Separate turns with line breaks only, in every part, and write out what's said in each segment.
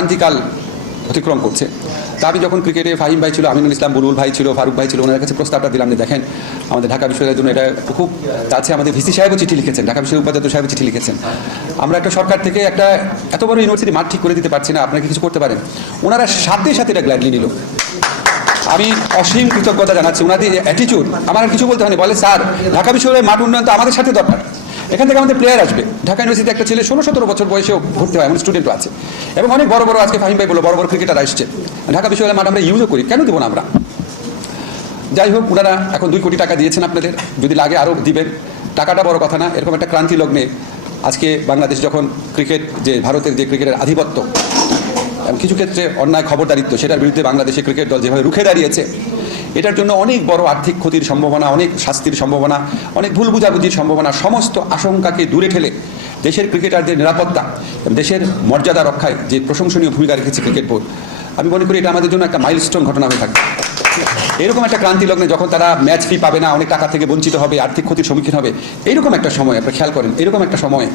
ক্রান্তিকাল অতিক্রম করছে। তা আমি যখন ক্রিকেটে ফাহিম ভাই ছিল, আমিনুল ইসলাম বুলুল ভাই ছিল, ফারুক ভাই ছিল, ওনার কাছে প্রস্তাবটা দিলাম যে, দেখেন, আমাদের ঢাকা বিশ্ববিদ্যালয়ের জন্য এটা খুব আছে, আমাদের ভিসি সাহেবও চিঠি লিখেছেন, ঢাকা বিশ্ববিদ্যালয় উপাচার্য সাহেব চিঠি লিখেছেন। আমরা একটা সরকার থেকে একটা এত বড় ইউনিভার্সিটি মাঠ ঠিক করে দিতে পারছি না, আপনারা কি কিছু করতে পারেন? ওনারা সাথে সাথে এটা গ্ল্যাডলি নিল। আমি অসীম কৃতজ্ঞতা জানাচ্ছি। ওনাদের অ্যাটিচিউড আমার কিছু বলতে হয়নি। বলে, স্যার, ঢাকা বিশ্ববিদ্যালয়ের মাঠ উন্নয়ন তো আমাদের সাথে দরকার। এখান থেকে আমাদের প্লেয়ার আসবে। ঢাকা ইউনিভার্সিটিতে একটা ছেলে ষোলো সতেরো বছর বয়সেও ভর্তি হয়, এমন স্টুডেন্টও আছে। এবং অনেক বড় বড় আজকে ফাহিম ভাই বলো বড় বড় ক্রিকেটার আসছে। ঢাকা বিশ্ববিদ্যালয় মাঠ আমরা ইউজও করি, কেন দেবো না আমরা? যাই হোক, ওনারা এখন দুই কোটি টাকা দিয়েছেন আপনাদের, যদি লাগে আরও দিবেন। টাকাটা বড় কথা না, এরকম একটা ক্রান্তি লগ্নে আজকে বাংলাদেশ যখন ক্রিকেট যে ভারতের যে ক্রিকেটের আধিপত্য কিছু ক্ষেত্রে অন্যায় খবরদারিত্ব, সেটার বিরুদ্ধে বাংলাদেশের ক্রিকেট দল যেভাবে রুখে দাঁড়িয়েছে, এটার জন্য অনেক বড় আর্থিক ক্ষতির সম্ভাবনা, অনেক শাস্তির সম্ভাবনা, অনেক ভুল বুঝাবুঝির সম্ভাবনা, সমস্ত আশঙ্কাকে দূরে ঠেলে দেশের ক্রিকেটারদের নিরাপত্তা দেশের মর্যাদা রক্ষায় যে প্রশংসনীয় ভূমিকা রেখেছে ক্রিকেট বোর্ড আমি মনে করি এটা আমাদের জন্য একটা মাইলস্টোন ঘটনা হয়ে থাকবে। এরকম একটা ক্রান্তি লগ্নে যখন তারা ম্যাচ ফি পাবে না, অনেক টাকা থেকে বঞ্চিত হবে, আর্থিক ক্ষতির সম্মুখীন হবে এইরকম একটা সময়, আপনারা খেয়াল করেন, এরকম একটা সময়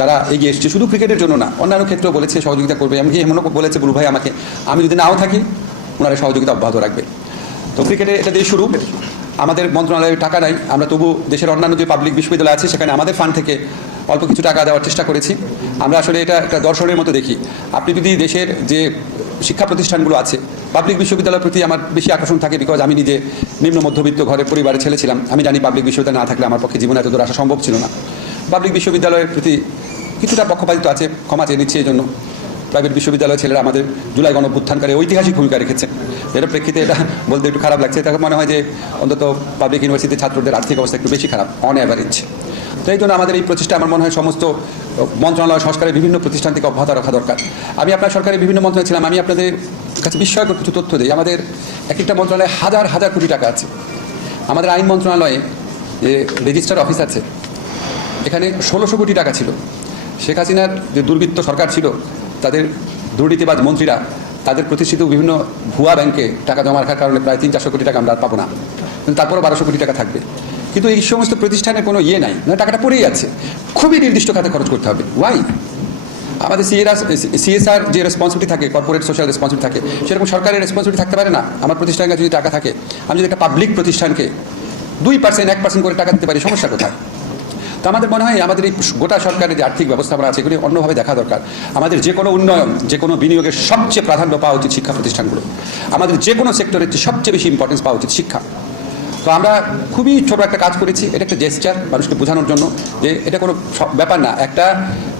তারা এগিয়ে এসছে শুধু ক্রিকেটের জন্য না, অন্যান্য ক্ষেত্রেও বলেছে, সহযোগিতা করবে। এমনকি এমনও বলেছে বুলু ভাই আমাকে, আমি যদি নাও থাকি, ওনারা সহযোগিতা অব্যাহত রাখবে। তো ক্রিকেটে এটা দিয়ে শুরু। আমাদের মন্ত্রণালয়ে টাকা নাই, আমরা তবু দেশের অন্যান্য যে পাবলিক বিশ্ববিদ্যালয় আছে, সেখানে আমাদের ফান্ড থেকে অল্প কিছু টাকা দেওয়ার চেষ্টা করেছি। আমরা আসলে এটা একটা দর্শনের মতো দেখি। আপনি যদি দেশের যে শিক্ষা প্রতিষ্ঠানগুলো আছে পাবলিক বিশ্ববিদ্যালয়ের প্রতি আমার বেশি আকর্ষণ থাকে বিকজ আমি নিজে নিম্ন মধ্যবিত্ত ঘরের পরিবারের ছেলে ছিলাম। আমি জানি পাবলিক বিশ্ববিদ্যালয় না থাকলে আমার পক্ষে জীবনে এত দূর আসা সম্ভব ছিল না। পাবলিক বিশ্ববিদ্যালয়ের প্রতি কিছুটা পক্ষপাতিত্ব আছে, ক্ষমা চেয়ে নিচ্ছে এই জন্য। প্রাইভেট বিশ্ববিদ্যালয়ের ছেলেরা আমাদের জুলাই গণভ্যুত্থানকারী ঐতিহাসিক ভূমিকা রেখেছে। এর প্রেক্ষিতে এটা বলতে একটু খারাপ লাগছে। তাকে মনে হয় যে অন্তত পাবলিক ইউনিভার্সিটির ছাত্রদের আর্থিক অবস্থা একটু বেশি খারাপ অন অ্যাভারেজ তো এই জন্য আমাদের এই প্রচেষ্টা আমার মনে হয় সমস্ত মন্ত্রণালয়, সংস্কারের বিভিন্ন প্রতিষ্ঠান থেকে অব্যাহত রাখা দরকার। আমি আপনার সরকারের বিভিন্ন মন্ত্রণালয় ছিলাম। আমি আপনাদের কাছে বিস্ময়কর কিছু তথ্য দিই। আমাদের এক একটা মন্ত্রণালয়ে হাজার হাজার কোটি টাকা আছে। আমাদের আইন মন্ত্রণালয়ে যে রেজিস্টার অফিস আছে, এখানে ষোলোশো কোটি টাকা ছিল। শেখ হাসিনার যে দুর্বৃত্ত সরকার ছিল, তাদের দুর্নীতিবাজ মন্ত্রীরা, তাদের প্রতিষ্ঠিত বিভিন্ন ভুয়া ব্যাংকে টাকা জমা রাখার কারণে প্রায় তিন চারশো কোটি টাকা আমরা পাবো না। তারপরও বারোশো কোটি টাকা থাকবে। কিন্তু এই সমস্ত প্রতিষ্ঠানের কোনো ইয়ে নাই না টাকাটা পড়েই আছে। খুবই নির্দিষ্ট খাতে খরচ করতে হবে। ওয়াই আমাদের সিএস সিএসআর যে রেসপন্সিবিলিটি থাকে কর্পোরেট সোশ্যাল রেসপন্সিবিলিটি থাকে, সেরকম সরকারের রেসপন্সিবিলিটি থাকতে পারে না। আমার প্রতিষ্ঠানের কাছে যদি টাকা থাকে, আমি যদি একটা পাবলিক প্রতিষ্ঠানকে দুই পার্সেন্ট এক পার্সেন্ট করে টাকা দিতে পারি, সমস্যা কোথায়? তো আমাদের মনে হয় আমাদের এই গোটা সরকারের যে আর্থিক ব্যবস্থাপনা আছে, এগুলি অন্যভাবে দেখা দরকার। আমাদের যে কোনো উন্নয়ন, যে কোনো বিনিয়োগের সবচেয়ে প্রাধান্য পাওয়া উচিত শিক্ষা প্রতিষ্ঠানগুলো। আমাদের যে কোনো সেক্টরের চেয়ে সবচেয়ে বেশি ইম্পর্টেন্স পাওয়া উচিত শিক্ষা। তো আমরা খুবই ছোটো একটা কাজ করেছি, এটা একটা জেস্টার মানুষকে বোঝানোর জন্য যে এটা কোনো ব্যাপার না। একটা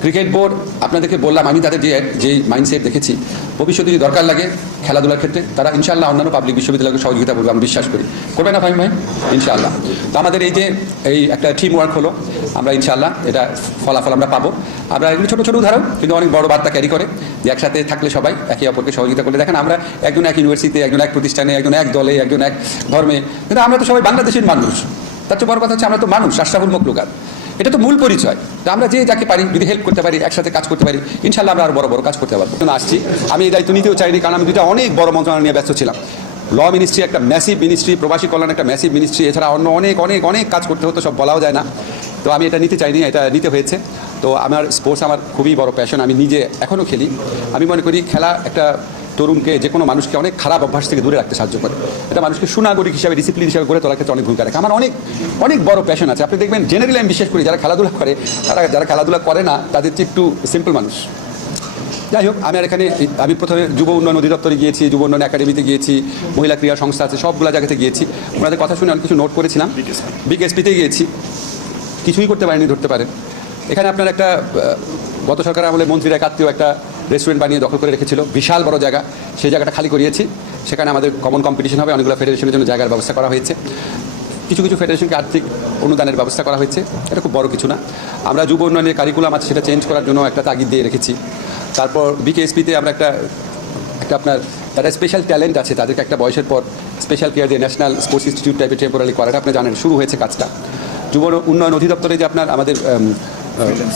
ক্রিকেট বোর্ড আপনাদেরকে বললাম, আমি তাদের যে যেই মাইন্ডসেট দেখেছি, ভবিষ্যতে যদি দরকার লাগে খেলাধুলার ক্ষেত্রে, তারা ইনশাআল্লাহ অন্যান্য পাবলিক বিশ্ববিদ্যালয়কে সহযোগিতা করবে, আমি বিশ্বাস করি। করবে না ফাইম ভাই? ইনশাআল্লাহ। তো আমাদের এই যে, এই একটা টিম ওয়ার্ক হলো, আমরা ইনশাআল্লাহ এটা ফলাফল আমরা পাবো। আমরা এগুলো ছোটো ছোটো উদাহরণ, কিন্তু অনেক বড় বার্তা ক্যারি করে, যে একসাথে থাকলে সবাই একে অপরকে সহযোগিতা করলে। দেখেন, আমরা একজন এক ইউনিভার্সিটিতে একজন এক প্রতিষ্ঠানে, একজন এক দলে, একজন এক ধর্মে, কিন্তু আমরা তো সবাই বাংলাদেশের মানুষ। তার চেয়ে বড় কথা হচ্ছে, আমরা তো মানুষ আশরাফুল মকলুকাত এটা তো মূল পরিচয়। তো আমরা যে যাকে পারি, যদি হেল্প করতে পারি, একসাথে কাজ করতে পারি ইনশাল্লাহ আমরা আরও বড় বড় কাজ করতে পারব। আসছি। আমি এই দায়িত্ব নিতেও চাইনি, কারণ আমি দুটা অনেক বড় মন্ত্রণালয় নিয়ে ব্যস্ত ছিলাম। ল মিনিস্ট্রি একটা ম্যাসিভ মিনিস্ট্রি প্রবাসী কল্যাণ একটা ম্যাসিভ মিনিস্ট্রি এছাড়া অন্য অনেক অনেক অনেক কাজ করতে হতো, সব বলাও যায় না। তো আমি এটা নিতে চাইনি, এটা নিতে হয়েছে। তো আমার স্পোর্টস আমার খুবই বড় প্যাশন আমি নিজে এখনও খেলি। আমি মনে করি খেলা একটা তরুণকে যে কোনো মানুষকে অনেক খারাপ অভ্যাস থেকে দূরে রাখতে সাহায্য করে। এটা মানুষকে সুনাগরিক হিসাবে ডিসিপ্লিন হিসাবে গড়ে তোলার ক্ষেত্রে অনেক ভূমিকা রাখে। আমার অনেক অনেক বড় প্যাশন আছে। আপনি দেখবেন জেনারেলি আমি বিশ্বাস করি যারা খেলাধুলা করে তারা যারা খেলাধুলা করে না তাদের চেয়ে একটু সিম্পল মানুষ। যাই হোক আমি আর এখানে আমি প্রথমে যুব উন্নয়ন অধিদপ্তরে গিয়েছি যুব উন্নয়ন একাডেমিতে গিয়েছি মহিলা ক্রীড়া সংস্থা আছে সবগুলো জায়গাতে গিয়েছি। ওনাদের কথা শুনে অনেক কিছু নোট করেছিলাম। বিকেএসপিতে গিয়েছি। কিছুই করতে পারেনি ধরতে পারেন। এখানে আপনার একটা গত সরকার আমলে মন্ত্রীর এক আত্মীয় একটা রেস্টুরেন্ট বানিয়ে দখল করে রেখেছিল। বিশাল বড় জায়গা। সেই জায়গাটা খালি করিয়েছি। সেখানে আমাদের কমন কম্পিটিশন হবে। অনেকগুলো ফেডারেশনের জন্য জায়গার ব্যবস্থা করা হয়েছে। কিছু কিছু ফেডারেশনকে আর্থিক অনুদানের ব্যবস্থা করা হয়েছে। এটা খুব বড় কিছু না। আমরা যুব উন্নয়নের কারিকুলাম আছে, সেটা চেঞ্জ করার জন্য একটা তাগিদ দিয়ে রেখেছি। তারপর বিকেএসপিতে আমরা একটা একটা আপনার তারা স্পেশাল ট্যালেন্ট আছে। তাদেরকে একটা বয়সের পর স্পেশাল কেয়ার দিয়ে ন্যাশনাল স্পোর্টস ইনস্টিটিউট টাইপের টেম্পোরারি করাটা। আপনি জানেন, শুরু হয়েছে কাজটা। যুব উন্নয়ন অধিদপ্তরে যে আপনার আমাদের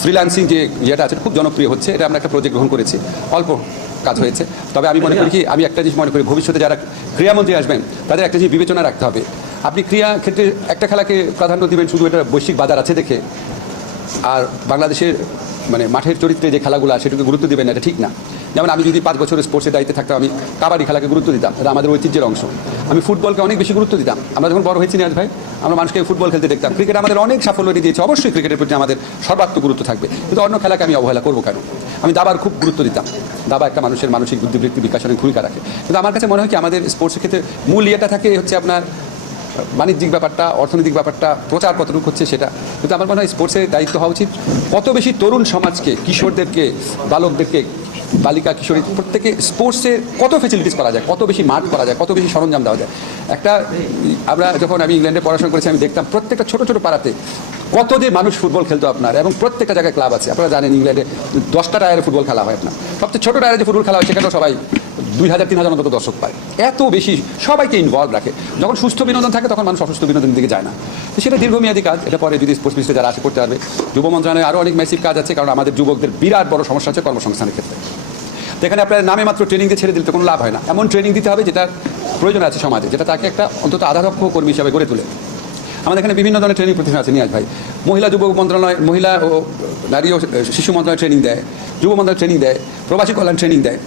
ফ্রিল্যান্সিং যে ইয়েটা আছে খুব জনপ্রিয় হচ্ছে, এটা আমরা একটা প্রজেক্ট গ্রহণ করেছি। অল্প কাজ হয়েছে। তবে আমি মনে করি কি, আমি একটা জিনিস মনে করি, ভবিষ্যতে যারা ক্রীড়ামন্ত্রী আসবেন, তাদের একটা জিনিস বিবেচনা রাখতে হবে। আপনি ক্রিয়া ক্ষেত্রে একটা খেলাকে প্রাধান্য দেবেন শুধু এটা বৈশ্বিক বাজার আছে দেখে, আর বাংলাদেশের মানে মাঠের চরিত্রে যে খেলাগুলো সেটাকে গুরুত্ব দেবেন এটা ঠিক না। যেমন আমি যদি পাঁচ বছর স্পোর্টসের দায়িত্বে থাকতাম, আমি কাবাডি খেলাকে গুরুত্ব দিতাম, এটা আমাদের ঐতিহ্যের অংশ। আমি ফুটবলকে অনেক বেশি গুরুত্ব দিতাম। আমরা যখন বড় হয়েছি নিয়াজ ভাই, আমরা মানুষকে ফুটবল খেলতে দেখতাম। ক্রিকেট আমাদের অনেক সাফল্য এনে দিয়েছে, অবশ্যই ক্রিকেটের প্রতি আমাদের সর্বাত্মক গুরুত্ব থাকবে। কিন্তু অন্য খেলাকে আমি অবহেলা করব কেন? আমি দাবার খুব গুরুত্ব দিতাম। দাবা একটা মানুষের মানসিক বুদ্ধিবৃত্তি বিকাশনের ভূমিকা রাখে। কিন্তু আমার কাছে মনে হয় কি, আমাদের স্পোর্টসের ক্ষেত্রে মূল ইয়েটা থাকে হচ্ছে আপনার বাণিজ্যিক ব্যাপারটা, অর্থনৈতিক ব্যাপারটা, প্রচার কতটুকু হচ্ছে সেটা। কিন্তু আমার মনে হয় স্পোর্টসের দায়িত্ব হওয়া উচিত। কত বেশি তরুণ সমাজকে, কিশোরদেরকে, বালকদেরকে বালিকা, কিশোরী, প্রত্যেকে স্পোর্টসে কত ফেসিলিটিস করা যায়, কত বেশি মাঠ করা যায়, কত বেশি সরঞ্জাম দেওয়া যায়। একটা, আমরা যখন আমি ইংল্যান্ডে পড়াশোনা করেছি, আমি দেখতাম প্রত্যেকটা ছোট ছোট পাড়াতে কত যে মানুষ ফুটবল খেলতো আপনার, এবং প্রত্যেকটা জায়গায় ক্লাব আছে। আপনারা জানেন, ইংল্যান্ডে দশটা টায়ারে ফুটবল খেলা হয় আপনার। সবচেয়ে ছোটো টায়ারে যে ফুটবল খেলা হয়, সেখানেও সবাই দুই হাজার, তিন হাজার অন্তত দর্শক পায়। এত বেশি সবাইকে ইনভলভ রাখে। যখন সুস্থ বিনোদন থাকে, তখন মানুষ অসুস্থ বিনোদনের দিকে যায় না। তো সেটা দীর্ঘমেয়াদী কাজ। এটা পরে যদি স্পোর্টস মিনিস্টার যারা আসে করতে পারবে, যুব মন্ত্রণালয়ে আরও অনেক ম্যাসিভ কাজ আছে, কারণ আমাদের যুবকদের বিরাট বড় সমস্যা আছে কর্মসংস্থানের ক্ষেত্রে। এখানে আপনার নামে মাত্র ট্রেনিং দিয়ে ছেড়ে দিলে কোনো লাভ হয় না। এমন ট্রেনিং দিতে হবে যেটা প্রয়োজন আছে সমাজে, যেটা তাকে একটা অন্তত আধারক্ষ কর্মী হিসাবে গড়ে তোলে। আমাদের এখানে বিভিন্ন ধরনের ট্রেনিং প্রতিষ্ঠান আছে, নিয়াজ ভাই। মহিলা যুব মন্ত্রণালয়, মহিলা ও নারী ও শিশু মন্ত্রণালয় ট্রেনিং দেয়, যুব মন্ত্রণালয় ট্রেনিং দেয়, প্রবাসী কল্যাণ ট্রেনিং দেয়।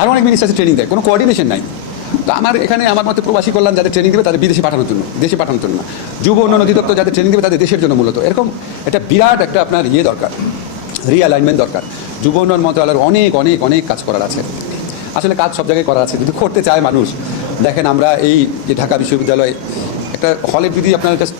আরও অনেক মিনিস্টার ট্রেনিং দেয়, কোনো কোঅর্ডিনেশন নাই। তো আমার এখানে আমার মতে প্রবাসী কল্যাণ যাদের ট্রেনিং দেবে তাদের বিদেশে পাঠানোর জন্য, দেশে পাঠানোর জন্য না। যুব উন্নয়ন অধিদপ্তর যাদের ট্রেনিং দেবে তাদের দেশের জন্য মূলত। এরকম একটা বিরাট একটা আপনার ইয়ে দরকার রিঅ্যালাইনমেন্ট দরকার। যুব উন্নয়ন মন্ত্রণালয়ের অনেক অনেক অনেক কাজ করার আছে। আসলে কাজ সব জায়গায় করা আছে যদি করতে চায় মানুষ। দেখেন আমরা এই যে ঢাকা বিশ্ববিদ্যালয়, একটা হলে যদি আপনার কাছে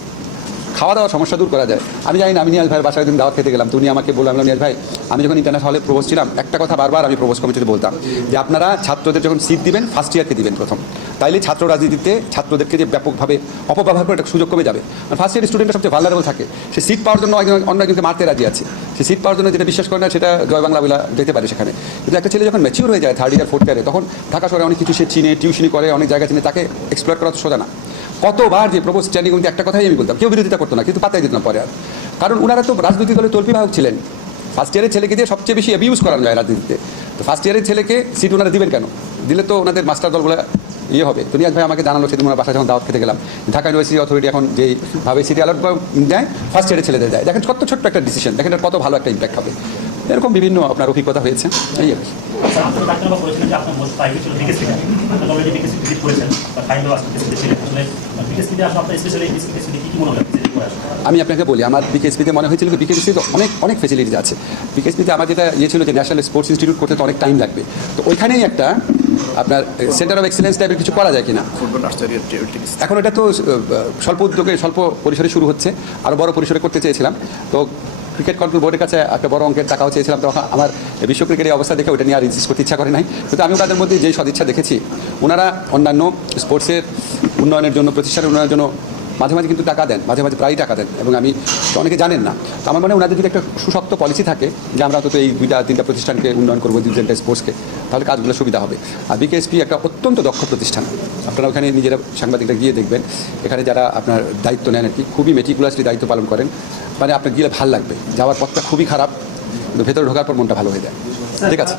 খাওয়া দাওয়ার সমস্যা দূর করা যায়। আমি জানি না, আমি নিয়াজ ভাইয়ের বাসায় একদিন দাওয়াত খেতে গেলাম, তো উনি আমাকে বললাম নিয়াজ ভাই, আমি যখন ইন্টারন্যাশনাল হলে প্রবোস ছিলাম, একটা কথা বারবার আমি প্রবোস কমিটিতে বলতাম, যে আপনারা ছাত্রদের যখন সিট দিবেন ফার্স্ট ইয়ারকে দিবেন প্রথম, তাইলে ছাত্র রাজনীতিতে ছাত্রদেরকে যে ব্যাপকভাবে অপব্যবহার করে একটা সুযোগ কমে যাবে। ফার্স্ট ইয়ার স্টুডেন্টরা সবচেয়ে ভালো থাকে। সে সিট পাওয়ার জন্য একজন অন্য একজনকে মারতে রাজি আছে। সে সিট পাওয়ার জন্য যেটা বিশ্বাস করে না, সেটা জয় বাংলা বলা যেতে পারে সেখানে। কিন্তু একটা ছেলে যখন ম্যাচিউর হয়ে যায় থার্ড ইয়ার ফোর্থ ইয়ারে তখন ঢাকা শহরে অনেক কিছু সে চিনে টিউশনি করে, অনেক জায়গা চিনে, তাকে এক্সপ্লোর করা তো সোজা না। কতবার যে প্রবোজ স্ট্যান্ডিং কমিটি একটা কথাই আমি বলতাম, কেউ বিরোধিতা করতো না, কিন্তু পাতাই দিত না পরে আর। কারণ ওনারা তো রাজনৈতিক দলের তল্পি বাহক ছিলেন। ফার্স্ট ইয়ারের ছেলেকে দিয়ে সবচেয়ে বেশি অ্যাবিউজ করানো যায় রাজনীতিতে। তো ফার্স্ট ইয়ারের ছেলেকে সিট ওনারা দিবেন কেন? দিলে তো ওনাদের মাস্টার দলগুলো ইয়ে হবে। তো নিয়াজ ভাই আমাকে জানালো সেদিন ওনার বাসায় যখন দাওয়াত খেতে গেলাম। ঢাকা ইউনিভার্সিটি অথরিটি এখন যেইভাবে সিটি অ্যালার্ট দেয় ফার্স্ট ইয়ারের ছেলেদের দেয়। দেখেন কত ছোট্ট একটা ডিসিশন দেখেন কত ভালো একটা ইম্প্যাক্ট হবে। এরকম বিভিন্ন আপনার অভিজ্ঞতা হয়েছে। এই আর
যে মনে হয়
আমি আপনাকে বলি আমার বিকেএসপিতে মনে হয়েছিল কি বিকেএসপিতে অনেক অনেক ফেসিলিটিস আছে। বিকেএসপিতে আমার যেটা ইয়ে ছিল যে ন্যাশনাল স্পোর্টস ইনস্টিটিউট করতে তো অনেক টাইম লাগবে। তো ওইখানেই একটা আপনার সেন্টার অফ এক্সেলেন্স টাইপের কিছু করা যায় কিনা? এখন এটা তো স্বল্প উদ্যোগে স্বল্প পরিসরে শুরু হচ্ছে। আরও বড় পরিসরে করতে চেয়েছিলাম। তো ক্রিকেট কন্ট্রোল বোর্ডের কাছে একটা বড় অঙ্কের টাকাও চেয়েছিলাম, তখন আমার বিশ্ব ক্রিকেটের অবস্থা দেখে ওটা নিয়ে আর রিজিস্ট করতে ইচ্ছা করে নাই। কিন্তু আমি তাদের মধ্যে যেই সদিচ্ছা দেখেছি, ওনারা অন্যান্য স্পোর্টসের উন্নয়নের জন্য প্রতিষ্ঠানের উন্নয়নের জন্য মাঝে মাঝে কিন্তু টাকা দেন, মাঝে মাঝে প্রায়ই টাকা দেন এবং আমি, অনেকে জানেন না। তো আমার মনে হয় ওনাদের যদি একটা সুশক্ত পলিসি থাকে যে আমরা অন্তত এই দুইটা, তিনটা প্রতিষ্ঠানকে উন্নয়ন করব দুইটা স্পোর্টসকে তাহলে কাজগুলো সুবিধা হবে। আর বিকেএসপি একটা অত্যন্ত দক্ষ প্রতিষ্ঠান। আপনারা ওখানে নিজেরা সাংবাদিকরা গিয়ে দেখবেন, এখানে যারা আপনার দায়িত্ব নেন আর কি, খুবই মেটিকুলাসলি দায়িত্ব পালন করেন। মানে আপনার গিয়ে ভালো লাগবে, যাওয়ার পথটা খুবই খারাপ, কিন্তু ভেতরে ঢোকার পর মনটা ভালো হয়ে যায়। ঠিক আছে?